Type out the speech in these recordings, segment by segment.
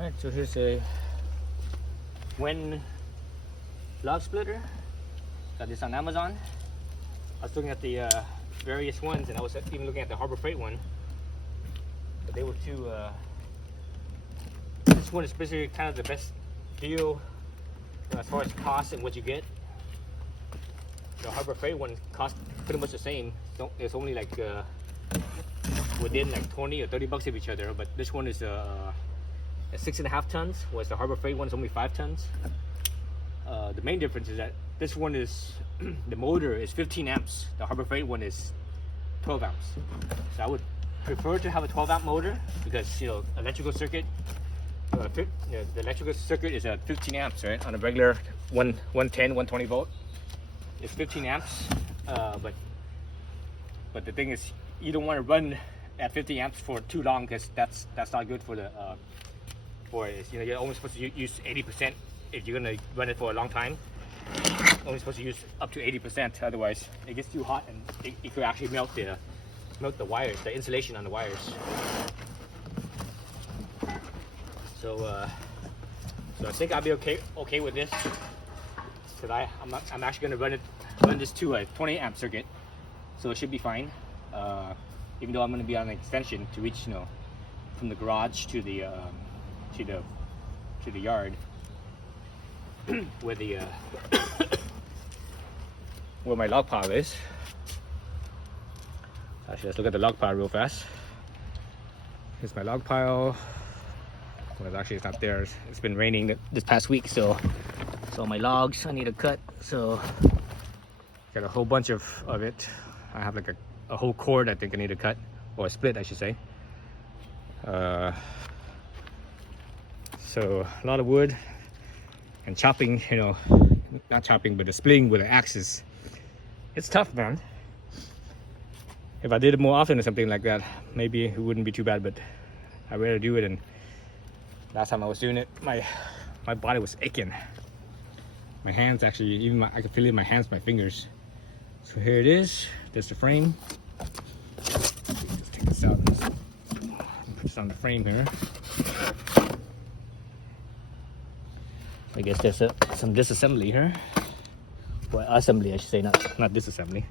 Alright, so here's a Wen log splitter. Got this on Amazon. I was looking at the various ones, and I was even looking at the Harbor Freight one. But they were too. This one is basically kind of the best deal as far as cost and what you get. The Harbor Freight one cost pretty much the same. It's only like within like 20 or 30 bucks of each other. But this one is 6.5 tons, whereas the Harbor Freight one is only 5 tons. The main difference is that this one is the motor is 15 amps. The Harbor Freight one is 12 amps. So I would prefer to have a 12 amp motor because electrical circuit. The electrical circuit is at 15 amps, right? On a regular 110, 120 volt, it's 15 amps. But the thing is, you don't want to run at 50 amps for too long because that's not good for the you're only supposed to use 80% if you're gonna run it for a long time. Only supposed to use up to 80%, otherwise it gets too hot and it could actually melt the wires, the insulation on the wires. So I think I'll be okay with this. Cause I'm actually gonna run this to a 20 amp circuit, so it should be fine. Even though I'm gonna be on an extension to reach from the garage to the yard where the where my log pile is. Actually, let's look at the log pile real fast. Here's my log pile. Well, actually it's not there. It's been raining this past week, so my logs I need to cut. So got a whole bunch of it. I have like a whole cord I think I need to cut, or a split I should say. So a lot of wood and chopping, not chopping, but the splitting with the axes. It's tough, man. If I did it more often or something like that, maybe it wouldn't be too bad, but I rather do it. And last time I was doing it, my body was aching. My hands actually, I could feel it in my hands, my fingers. So here it is. There's the frame. Just take this out and put this on the frame here. I guess there's some disassembly here. Well, assembly I should say, not disassembly.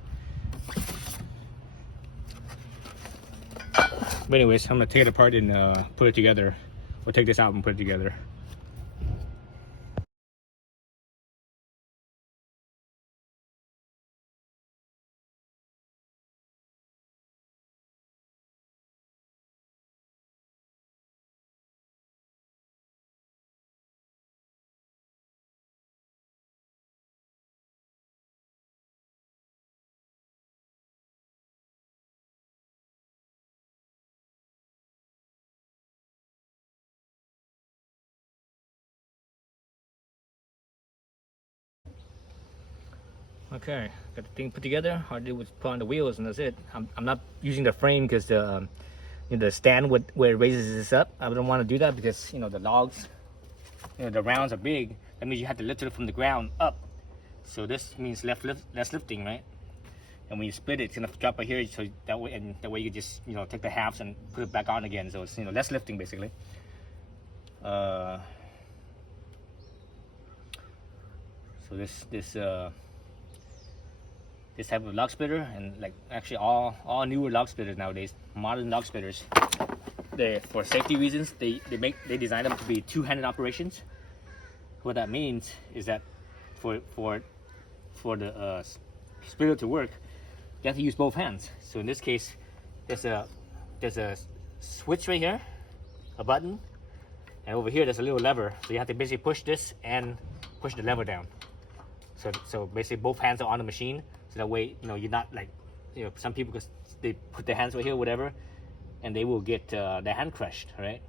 But anyways, I'm gonna take it apart and put it together. We'll take this out and put it together. Okay, got the thing put together. All I did was put on the wheels and that's it. I'm not using the frame because the stand where it raises this up, I don't want to do that because the logs, the rounds are big. That means you have to lift it from the ground up. So this means less lifting, right? And when you split it, it's gonna drop right here. So that way you can just take the halves and put it back on again. So it's less lifting basically. So this type of log splitter, and like actually all newer log splitters nowadays, modern log splitters, for safety reasons they design them to be two-handed operations. What that means is that for the splitter to work, you have to use both hands. So in this case, there's a switch right here, a button, and over here there's a little lever. So you have to basically push this and push the lever down. So basically both hands are on the machine. So that way, you're not like, some people, because they put their hands right here, whatever, and they will get their hand crushed, right?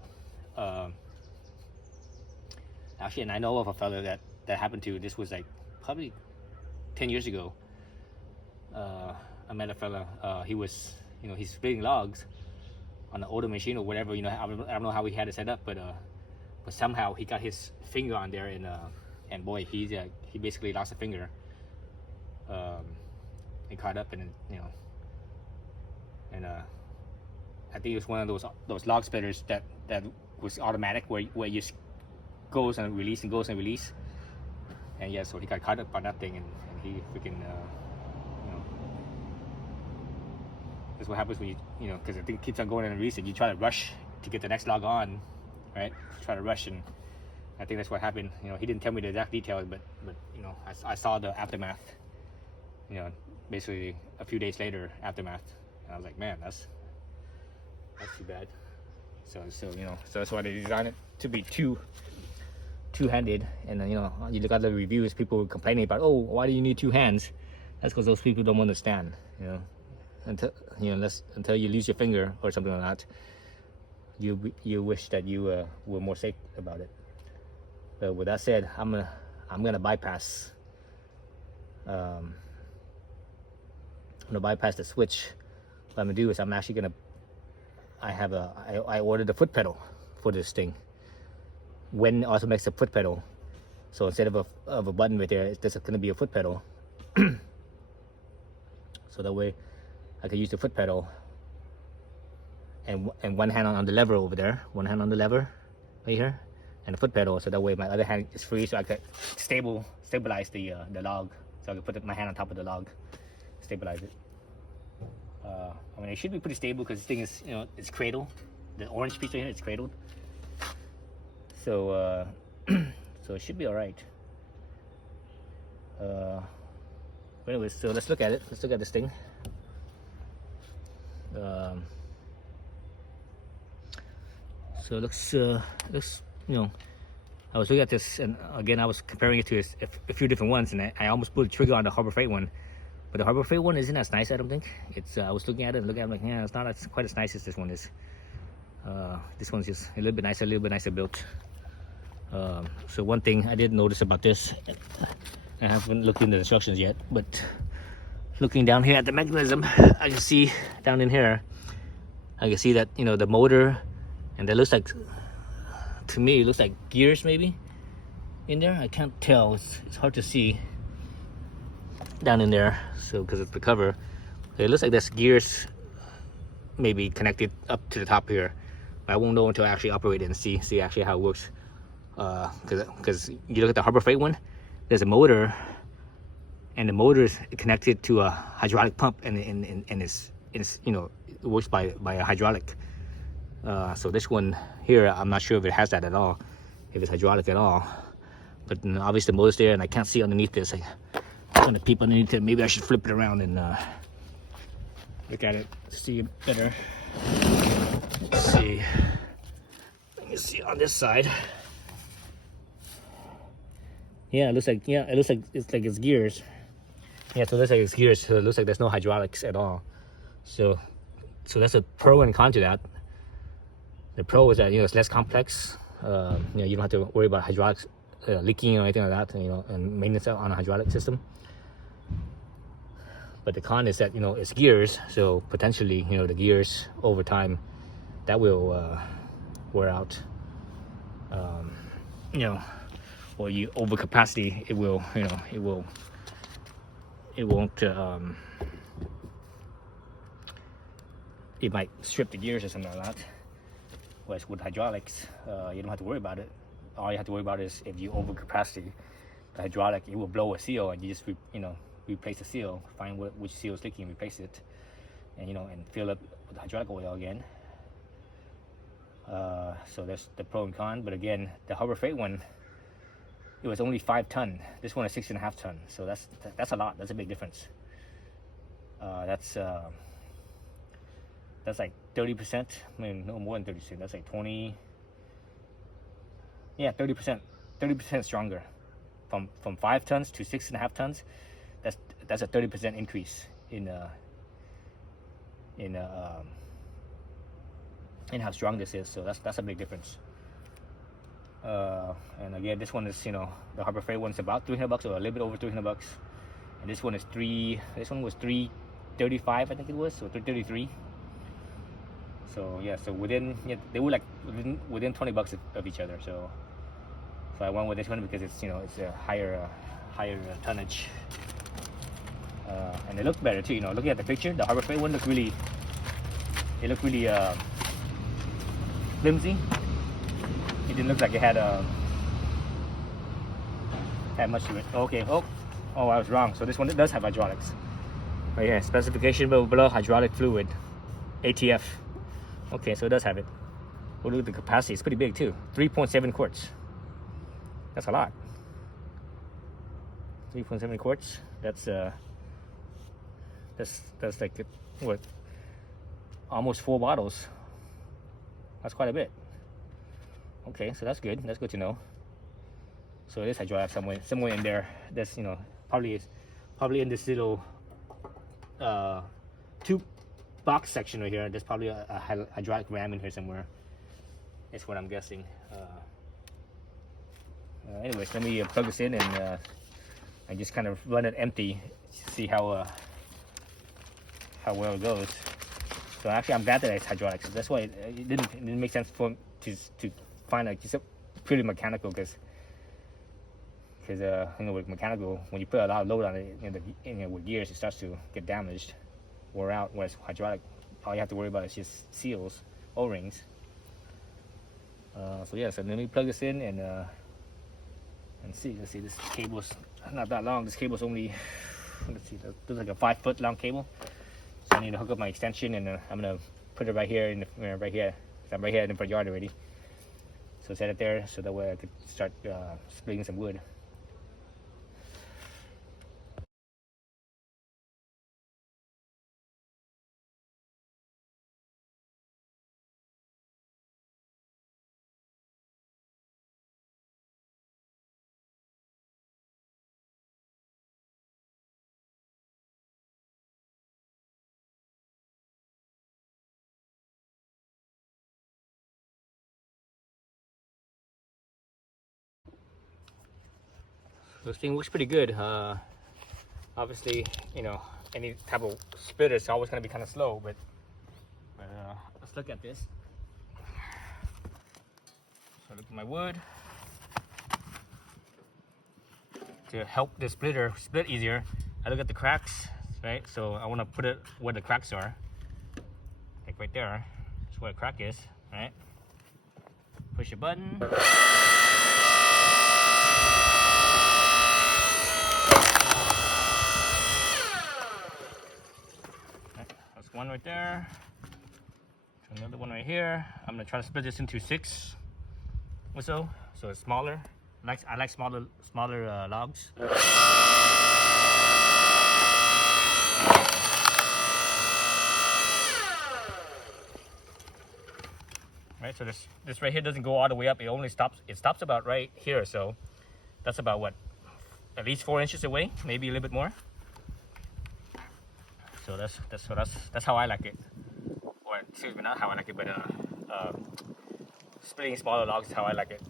Actually, and I know of a fellow that happened to. This was like probably 10 years ago. I met a fellow. He was, he's splitting logs on an older machine or whatever. I don't know how he had it set up, but somehow he got his finger on there, and boy, he basically lost a finger. It caught up and I think it was one of those log splitters that was automatic, where it just goes and release and goes and release. And yeah, so he got caught up on that thing, and he freaking, you know, that's what happens when you know, because the thing keeps on going and releasing. You try to rush to get the next log on, right? Try to rush, and I think that's what happened. You know, he didn't tell me the exact details, but you know, I saw the aftermath. You know, basically a few days later, aftermath, and I was like, man, that's too bad. So you know, so that's why they designed it to be two-handed. And you know, you look at the reviews, people complaining about, oh, why do you need two hands? That's because those people don't understand. You know, until you lose your finger or something like that, you wish that you were more safe about it. But with that said, I'm gonna bypass. I'm gonna bypass the switch. What I'm gonna do is I'm actually gonna. I ordered a foot pedal for this thing. Wen also makes a foot pedal, so instead of a button right there, there's gonna be a foot pedal. So that way, I can use the foot pedal and one hand on the lever over there, one hand on the lever right here, and the foot pedal. So that way, my other hand is free, so I could stabilize the log. So I can put my hand on top of the log, stabilize it. I mean, it should be pretty stable because this thing is, you know, it's cradled. The orange piece right here, it's cradled. So, so it should be all right. But anyways, so let's look at it. Let's look at this thing. So it looks, you know, I was looking at this, and again, I was comparing it to a few different ones, and I almost pulled the trigger on the Harbor Freight one. But the Harbor Freight one isn't as nice, I don't think. It's I was looking at it and looking at it like, yeah, it's not quite as nice as this one is. This one's just a little bit nicer built. So one thing I did notice about this, I haven't looked into the instructions yet, but looking down here at the mechanism, I can see down in here, I can see that, you know, the motor, and that looks like, to me, it looks like gears maybe in there. I can't tell, it's hard to see down in there, so because it's the cover, it looks like there's gears maybe connected up to the top here, but I won't know until I actually operate it and see actually how it works. Because you look at the Harbor Freight one, there's a motor, and the motor is connected to a hydraulic pump, and it's you know, it works by a hydraulic. So this one here, I'm not sure if it has that at all, if it's hydraulic at all. But obviously the motor's there, and I can't see underneath this. I'm gonna peep underneath it. Maybe I should flip it around and look at it, see it better. Let's see. Let me see on this side. Yeah, it looks like it's gears. Yeah, so it looks like it's gears. So it looks like there's no hydraulics at all. So that's a pro and con to that. The pro is that, you know, it's less complex. You know, you don't have to worry about hydraulics leaking or anything like that. You know, and maintenance on a hydraulic system. But the con is that, you know, it's gears, so potentially, you know, the gears over time, that will wear out. You know, or you overcapacity, it will, you know, it won't. It might strip the gears or something like that. Whereas with hydraulics, you don't have to worry about it. All you have to worry about is if you overcapacity the hydraulic, it will blow a seal, and you just replace the seal, find which seal is leaking, replace it, and you know, and fill it with hydraulic oil again. So that's the pro and con. But again, the Harbor Freight one, it was only 5 ton. This one is 6.5 ton. So that's a lot. That's a big difference. That's like 30%. I mean, no more than 30%. That's like 20. Yeah, 30%. 30% stronger. From 5 tons to 6.5 tons. That's a 30% increase in how strong this is. So that's a big difference. And again, this one is, you know, the Harbor Freight one's about $300 or a little bit over $300, and this one is this one was $335, I think it was, so $333. So yeah, so they were like within $20 of each other. So I went with this one because it's, you know, it's a higher tonnage, and it looked better too. You know, looking at the picture, the Harbor Freight one looked really flimsy. didn't look like it had much to it. Okay. Oh, I was wrong. So this one does have hydraulics. Right here, specification below, hydraulic fluid, ATF. Okay, so it does have it. Oh, look at the capacity. It's pretty big too. 3.7 quarts. That's a lot. 3.7 quarts. That's like what? Almost 4 bottles. That's quite a bit. Okay, so that's good. That's good to know. So it is hydraulic somewhere in there. That's, you know, probably in this little tube box section right here. There's probably a hydraulic ram in here somewhere. That's what I'm guessing. Anyways, let me plug this in and I just kind of run it empty, see how well it goes. So actually, I'm glad that it's hydraulic. So that's why it didn't make sense for to find like just a purely mechanical, because you know, with mechanical, when you put a lot of load on it, you know, with gears, it starts to get damaged, wore out. Whereas hydraulic, all you have to worry about is just seals, O-rings. So yeah, so let me plug this in and see. Let's see, this cable's not that long. This cable's only, let's see, there's like a 5-foot long cable. So I need to hook up my extension, and I'm gonna put it right here right here. I'm right here in the front yard already. So set it there so that way I could start splitting some wood. This thing looks pretty good. Obviously, you know, any type of splitter is always going to be kind of slow, but let's look at this. So look at my wood. To help the splitter split easier, I look at the cracks, right? So I want to put it where the cracks are. Like right there, that's where a crack is, right? Push a button. That's one right there. Another one right here. I'm gonna try to split this into 6 or so it's smaller. I like smaller logs. Right, so this right here doesn't go all the way up. It stops about right here. So that's about what, at least 4 inches away, maybe a little bit more. So that's how I like it. Or excuse me, not how I like it, but splitting smaller logs is how I like it.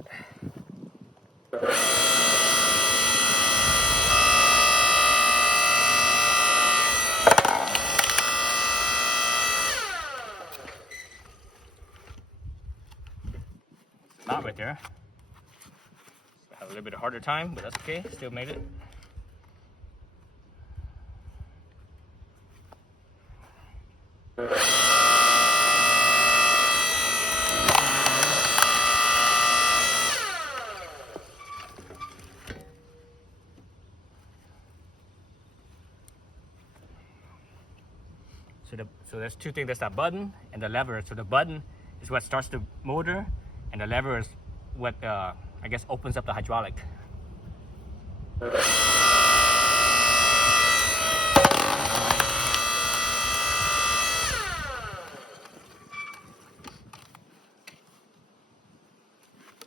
Not right there. I have a little bit of harder time, but that's okay. Still made it. So there's 2 things. There's that button and the lever. So the button is what starts the motor, and the lever is what I guess opens up the hydraulic.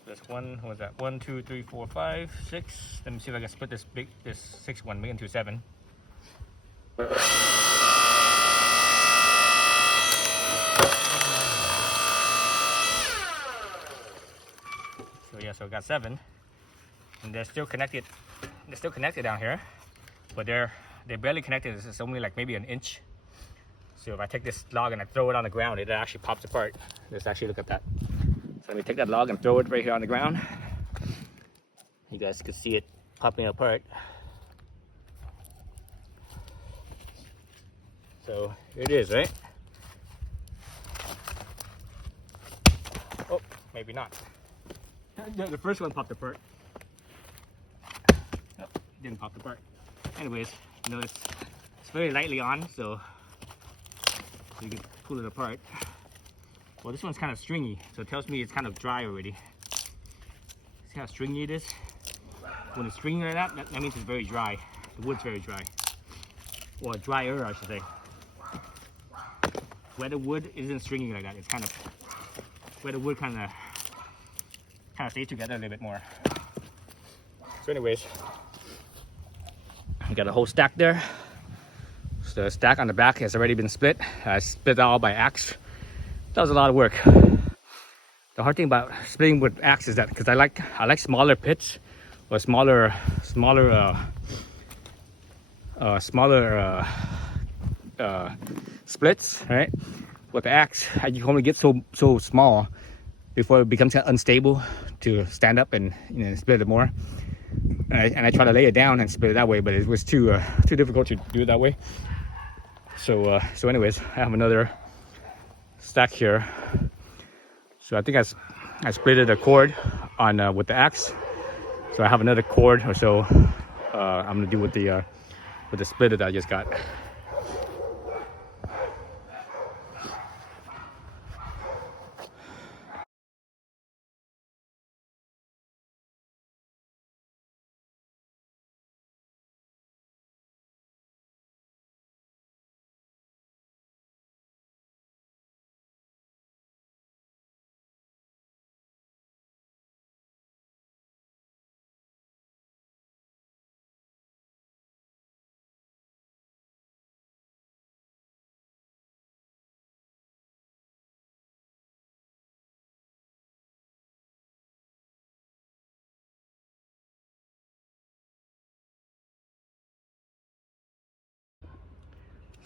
There's 1, 2, 3, 4, 5, 6. Let me see if I can split this 6th one into 7. So yeah, so I got 7, and they're still connected. They're still connected down here, but they're barely connected. It's only like maybe an inch. So if I take this log and I throw it on the ground, it actually pops apart. Let's actually look at that. So let me take that log and throw it right here on the ground. You guys can see it popping apart. So here it is, right? Oh, maybe not. The first one popped apart. Oh, didn't pop apart. Anyways, you know, it's very lightly on, so you can pull it apart. Well, this one's kind of stringy, so it tells me it's kind of dry already. See how stringy it is? When it's stringy like that, that means it's very dry. The wood's very dry. Or drier, I should say. Wetter wood isn't stringy like that. It's kind of, wetter wood kind of stays together a little bit more. So anyways, I got a whole stack there. So the stack on the back has already been split. I split it all by axe. That was a lot of work. The hard thing about splitting with axe is that because I like smaller pits or smaller splits, right? With the axe, you can only get so small before it becomes unstable to stand up and, you know, split it more. And I try to lay it down and split it that way, but it was too difficult to do it that way. So anyways, I have another stack here. So I think I splitted a cord on with the axe. So I have another cord or so I'm gonna do with the splitter that I just got.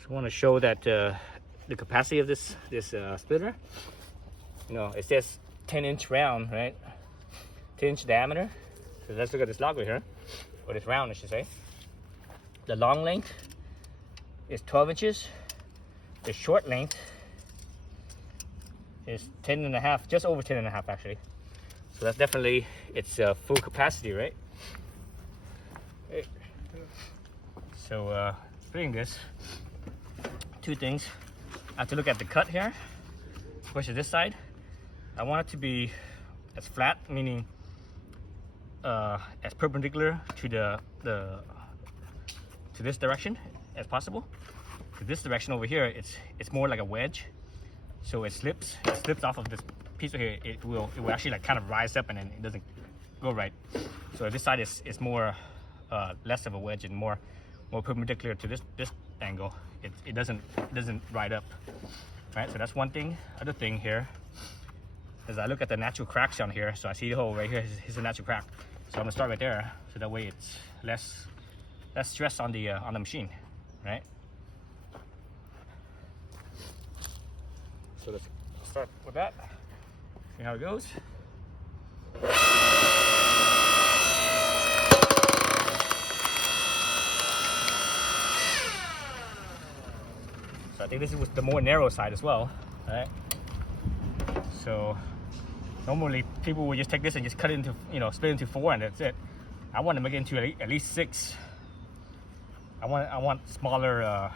I want to show that the capacity of this splitter. You know, it says 10-inch round, right? 10-inch diameter. So let's look at this log right here, or this round, I should say. The long length is 12 inches. The short length is 10.5, just over 10.5 actually. So that's definitely its full capacity, right? So splitting this. Two things. I have to look at the cut here, especially this side. I want it to be as flat, meaning as perpendicular to to this direction as possible. This direction over here, it's more like a wedge, so it slips off of this piece over here. It will actually like kind of rise up and then it doesn't go right. So this side is more less of a wedge and more perpendicular to this angle. It doesn't ride up, right? So that's one thing. Other thing here is I look at the natural cracks down here. So I see the hole right here. Here's a natural crack. So I'm gonna start right there, so that way it's less stress on the machine, right? So let's start with that. See how it goes. So I think this is the more narrow side as well, right? So normally people would just take this and just cut it into, you know, split it into 4 and that's it. I want to make it into at least 6. I want smaller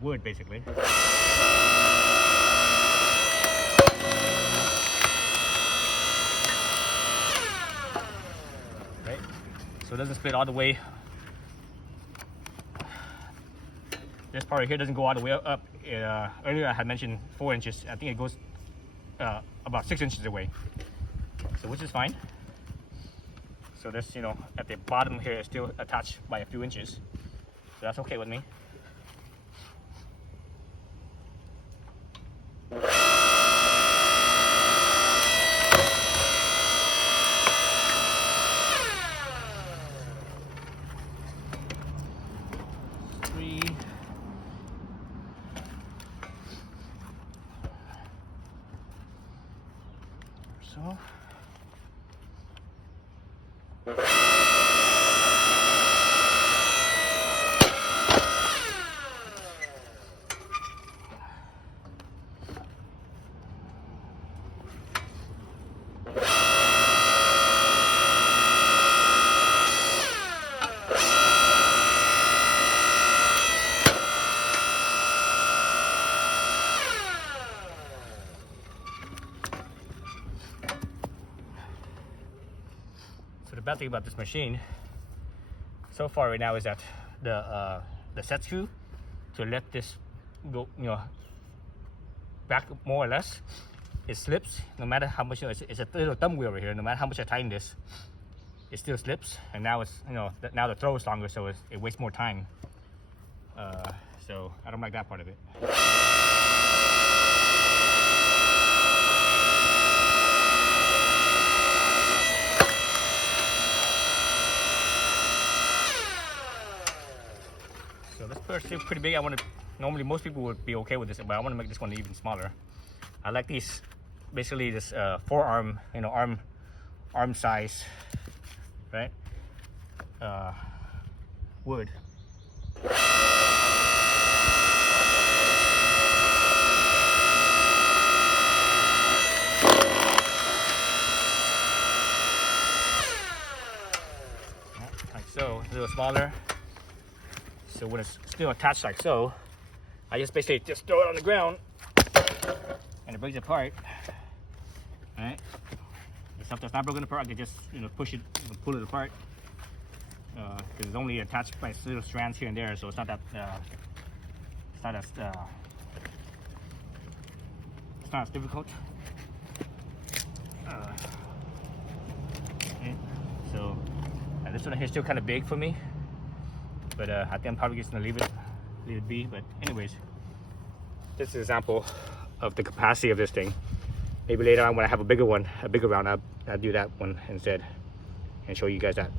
wood basically. Right? So it doesn't split all the way. This part right here doesn't go all the way up. Earlier I had mentioned 4 inches. I think it goes about 6 inches away. So which is fine. So this, you know, at the bottom here is still attached by a few inches. So that's okay with me. So the bad thing about this machine so far right now is that the set screw to let this go, back more or less, it slips no matter how much. It's a little thumb wheel over here. No matter how much I tighten this, it still slips. And now it's now the throw is longer, so it wastes more time. So I don't like that part of it. So this part is still pretty big. Normally most people would be okay with this, but I want to make this one even smaller. I like these, basically this forearm, arm size, right? Wood. Like so, a little smaller. So when it's still attached like so, I just basically just throw it on the ground and it breaks apart. All right. The stuff that's not broken apart, I can just push it, pull it apart. Because it's only attached by little strands here and there, so it's not as difficult. Okay. So this one here is still kind of big for me. But I think I'm probably just gonna leave it be. But anyways, this is an example of the capacity of this thing. Maybe later on when I have a bigger round, I'll do that one instead and show you guys that.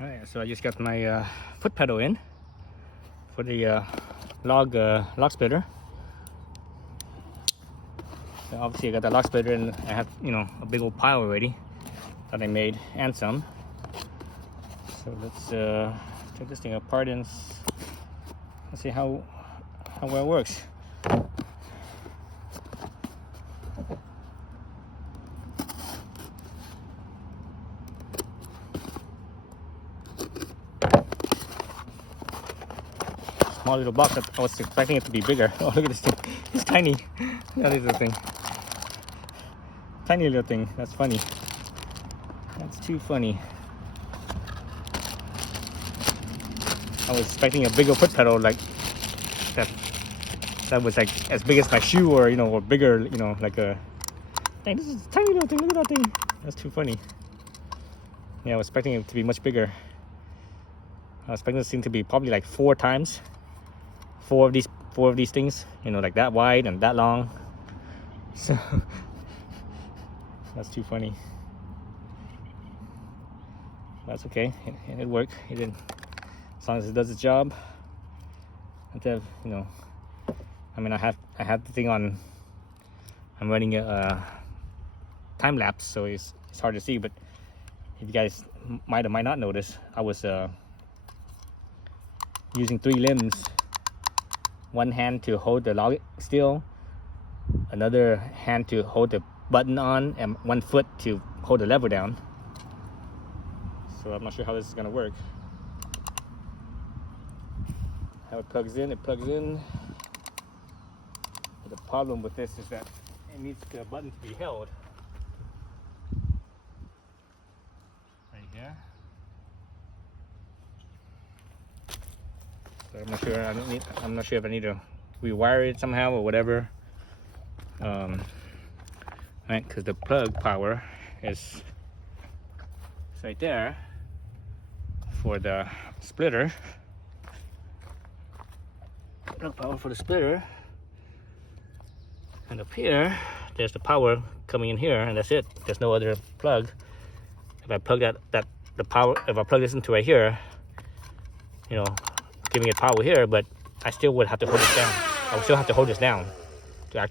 Alright, so I just got my foot pedal in for the log splitter. So obviously I got the log splitter and I have a big old pile already that I made and some. So let's take this thing apart and let's see how well it works. Small little box. I was expecting it to be bigger. Oh, look at this thing. It's tiny. Look at this little thing. Tiny little thing. That's funny. That's too funny. I was expecting a bigger foot pedal like that. That was like as big as my shoe, or or bigger. Like a. Dang, this is a tiny little thing. Look at that thing. That's too funny. Yeah, I was expecting it to be much bigger. I was expecting this thing to be probably like 4 times. Four of these things, like that wide and that long. So that's too funny. That's okay. It worked. It didn't. As long as it does its job. Instead of, I mean, I have the thing on. I'm running a time lapse, so it's hard to see. But if you guys might or might not notice, I was using 3 limbs. One hand to hold the log still, another hand to hold the button on, and 1 foot to hold the lever down. So I'm not sure how this is gonna work. how it plugs in. It plugs in. But the problem with this is that it needs the button to be held right here. So I'm not sure. I'm not sure if I need to rewire it somehow or whatever. Right, because the plug power is right there for the splitter. Plug power for the splitter, and up here there's the power coming in here, and that's it. There's no other plug. If I plug the power, if I plug this into right here, you know, giving it power here, but I still would have to hold this down. I would still have to hold this down.